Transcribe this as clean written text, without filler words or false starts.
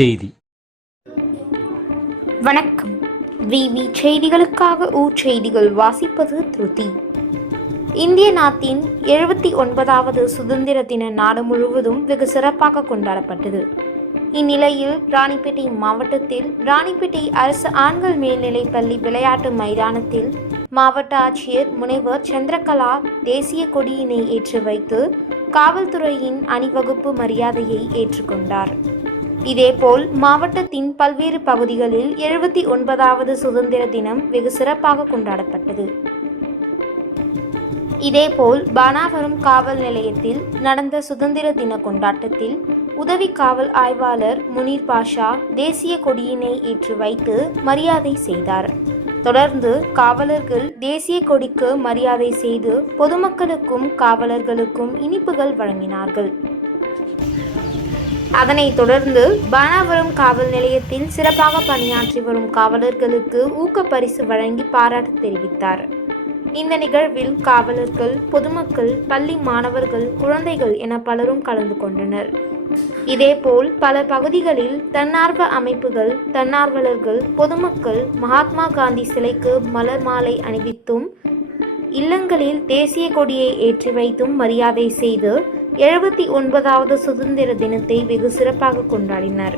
செய்தி. வணக்கம். விவி செய்திகளுக்காக செய்திகள் வாசிப்பது திருதி. இந்திய நாட்டின் 79வது சுதந்திர தின நாடு முழுவதும் வெகு சிறப்பாக கொண்டாடப்பட்டது. இந்நிலையில் ராணிப்பேட்டை மாவட்டத்தில் ராணிப்பேட்டை அரசு ஆண்கள் மேல்நிலைப் பள்ளி விளையாட்டு மைதானத்தில் மாவட்ட ஆட்சியர் முனைவர் சந்திரகலா தேசிய கொடியினை ஏற்றி வைத்து காவல்துறையின் அணிவகுப்பு மரியாதையை ஏற்றுக்கொண்டார். இதேபோல் மாவட்டத்தின் பல்வேறு பகுதிகளில் 79வது சுதந்திர தினம் வெகு சிறப்பாக கொண்டாடப்பட்டது. இதேபோல் பானாவரம் காவல் நிலையத்தில் நடந்த சுதந்திர தின கொண்டாட்டத்தில் உதவி காவல் ஆய்வாளர் முனீர் பாஷா தேசிய கொடியினை ஏற்றி வைத்து மரியாதை செய்தார். தொடர்ந்து காவலர்கள் தேசிய கொடிக்கு மரியாதை செய்து பொதுமக்களுக்கும் காவலர்களுக்கும் இனிப்புகள் வழங்கினார்கள். அதனைத் தொடர்ந்து பானாவரம் காவல் நிலையத்தில் சிறப்பாக பணியாற்றி வரும் காவலர்களுக்கு ஊக்க பரிசு வழங்கி பாராட்டு தெரிவித்தார். இந்த நிகழ்வில் காவலர்கள், பொதுமக்கள், பள்ளி மாணவர்கள், குழந்தைகள் என பலரும் கலந்து கொண்டனர். இதேபோல் பல பகுதிகளில் தன்னார்வ அமைப்புகள், தன்னார்வலர்கள், பொதுமக்கள் மகாத்மா காந்தி சிலைக்கு மலர் மாலை அணிவித்தும் இல்லங்களில் தேசிய கொடியை ஏற்றி வைத்தும் மரியாதை செய்து 79வது சுதந்திர தினத்தை வெகு சிறப்பாக கொண்டாடினர்.